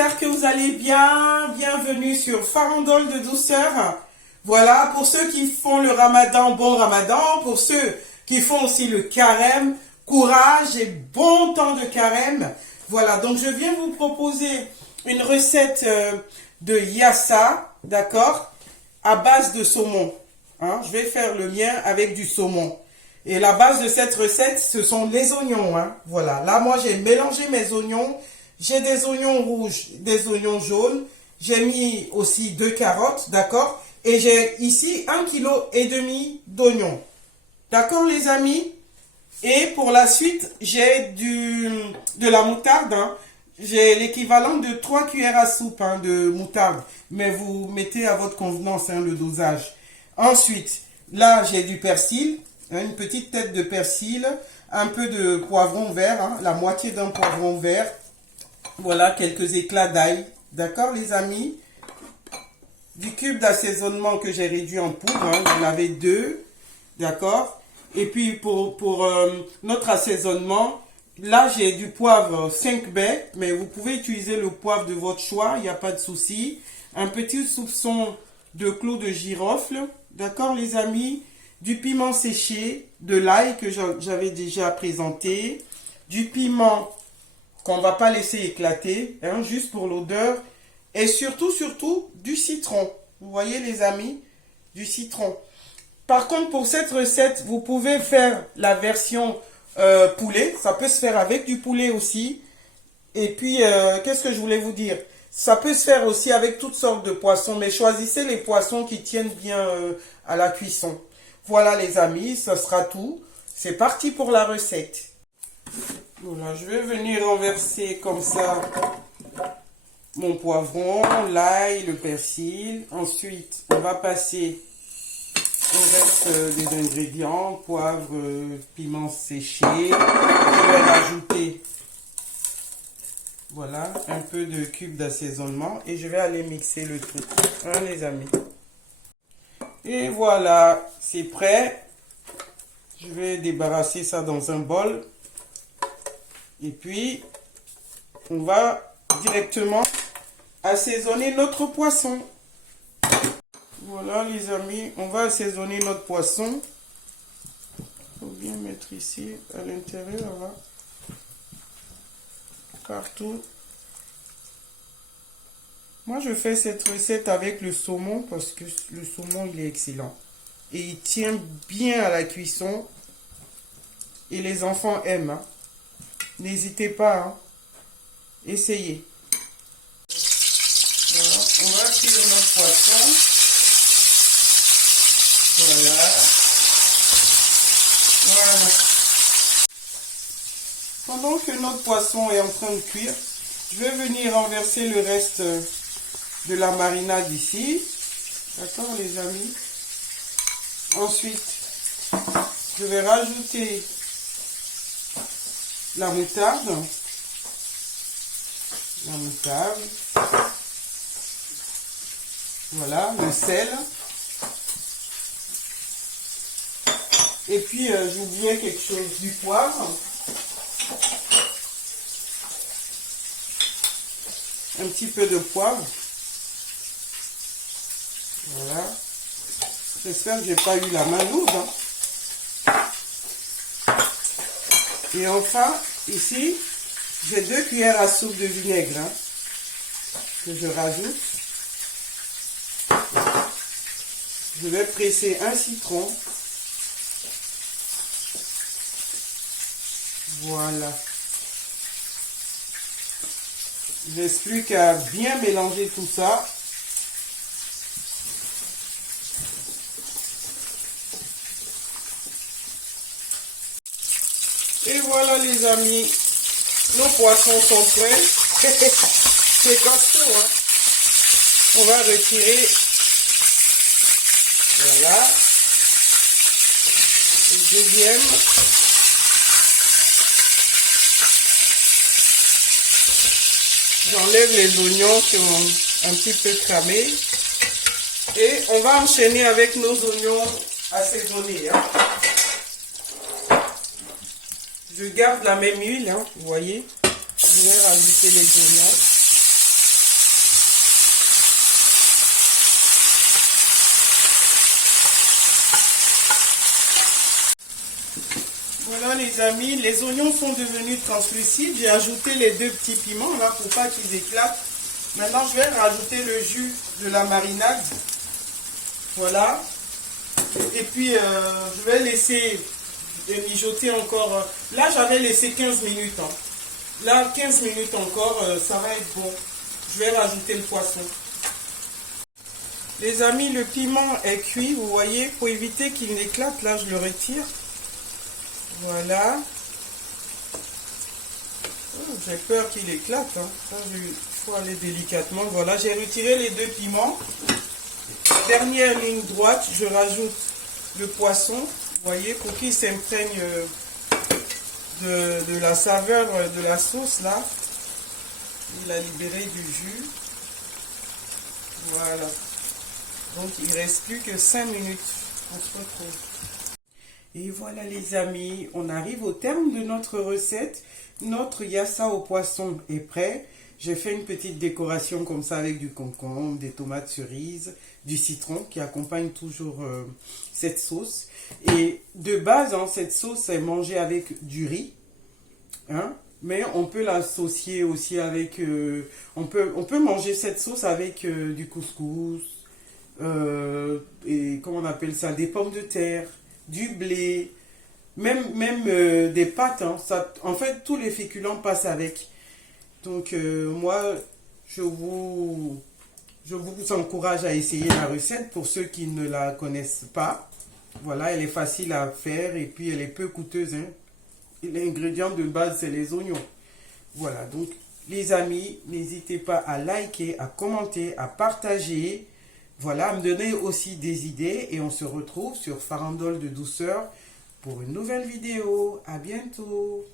j'espère que vous allez bien. Bienvenue sur Farandole de douceur. Voilà, pour ceux qui font le ramadan, bon ramadan. Pour ceux qui font aussi le carême, courage et bon temps de carême. Voilà, donc je viens vous proposer une recette de yassa, d'accord, à base de saumon. Hein, je vais faire le mien avec du saumon. Et la base de cette recette, ce sont les oignons. Hein. Voilà, là moi j'ai mélangé mes oignons. J'ai des oignons rouges, des oignons jaunes. J'ai mis aussi 2 carottes, d'accord. Et j'ai ici 1,5 kg d'oignons. D'accord les amis. Et pour la suite, j'ai de la moutarde. Hein. J'ai l'équivalent de 3 cuillères à soupe hein, de moutarde. Mais vous mettez à votre convenance hein, le dosage. Ensuite, là j'ai du persil. Une petite tête de persil, un peu de poivron vert, hein, la moitié d'un poivron vert. Voilà, quelques éclats d'ail. D'accord, les amis? Du cube d'assaisonnement que j'ai réduit en poudre. Hein, j'en avais 2. D'accord? Et puis, pour notre assaisonnement, là, j'ai du poivre 5 baies. Mais vous pouvez utiliser le poivre de votre choix. Il n'y a pas de souci. Un petit soupçon de clous de girofle. D'accord, les amis? Du piment séché, de l'ail que j'avais déjà présenté, du piment qu'on ne va pas laisser éclater, hein, juste pour l'odeur, et surtout, du citron. Vous voyez les amis, du citron. Par contre, pour cette recette, vous pouvez faire la version poulet, ça peut se faire avec du poulet aussi. Et puis, qu'est-ce que je voulais vous dire? Ça peut se faire aussi avec toutes sortes de poissons, mais choisissez les poissons qui tiennent bien à la cuisson. Voilà les amis, ça sera tout. C'est parti pour la recette. Voilà, je vais venir renverser comme ça mon poivron, l'ail, le persil. Ensuite, on va passer au reste des ingrédients. Poivre, piment séché. Je vais rajouter voilà, un peu de cube d'assaisonnement. Et je vais aller mixer le tout. Hein les amis. Et voilà, c'est prêt. Je vais débarrasser ça dans un bol. Et puis, on va directement assaisonner notre poisson. Voilà les amis, on va assaisonner notre poisson. Il faut bien mettre ici à l'intérieur. Là. Partout. Moi, je fais cette recette avec le saumon parce que le saumon, il est excellent. Et il tient bien à la cuisson. Et les enfants aiment. Hein. N'hésitez pas. Hein. Essayez. Voilà. On va cuire notre poisson. Voilà. Voilà. Pendant que notre poisson est en train de cuire, je vais venir renverser le reste de la marinade ici. D'accord les amis? Ensuite, je vais rajouter la moutarde. La moutarde. Voilà, le sel. Et puis, j'oubliais quelque chose, du poivre. Un petit peu de poivre. Voilà. J'espère que j'ai pas eu la main lourde. Hein. Et enfin, ici, j'ai 2 cuillères à soupe de vinaigre hein, que je rajoute. Je vais presser un citron. Voilà. Il reste plus qu'à bien mélanger tout ça. Et voilà les amis, nos poissons sont prêts. C'est costaud, hein. On va retirer. Voilà. Le deuxième. J'enlève les oignons qui ont un petit peu cramé. Et on va enchaîner avec nos oignons assaisonnés. Hein. Je garde la même huile, hein, vous voyez. Je vais rajouter les oignons. Voilà les amis, les oignons sont devenus translucides. J'ai ajouté les 2 petits piments là pour pas qu'ils éclatent. Maintenant je vais rajouter le jus de la marinade. Voilà. Et puis je vais laisser mijoter encore. Là j'avais laissé 15 minutes. Hein. Là 15 minutes encore, ça va être bon. Je vais rajouter le poisson. Les amis, le piment est cuit, vous voyez, pour éviter qu'il n'éclate, là je le retire. Voilà. Oh, j'ai peur qu'il éclate, hein. Ça, il faut aller délicatement. Voilà, j'ai retiré les 2 piments. Dernière ligne droite, je rajoute le poisson, vous voyez, pour qu'il s'imprègne de la saveur de la sauce, là. Il a libéré du jus. Voilà. Donc il ne reste plus que 5 minutes. On se retrouve. Et voilà les amis, on arrive au terme de notre recette. Notre yassa au poisson est prêt. J'ai fait une petite décoration comme ça avec du concombre, des tomates cerises, du citron qui accompagne toujours cette sauce. Et de base, hein, cette sauce est mangée avec du riz. Hein, mais on peut l'associer aussi avec... on peut manger cette sauce avec du couscous. Et comment on appelle ça, des pommes de terre, du blé, même des pâtes, hein, ça, en fait tous les féculents passent avec. Donc moi je vous encourage à essayer la recette pour ceux qui ne la connaissent pas. Voilà, elle est facile à faire et puis elle est peu coûteuse, hein. L'ingrédient de base c'est les oignons. Voilà, donc les amis, n'hésitez pas à liker, à commenter, à partager. Voilà, à me donner aussi des idées et on se retrouve sur Farandole de douceur pour une nouvelle vidéo. À bientôt.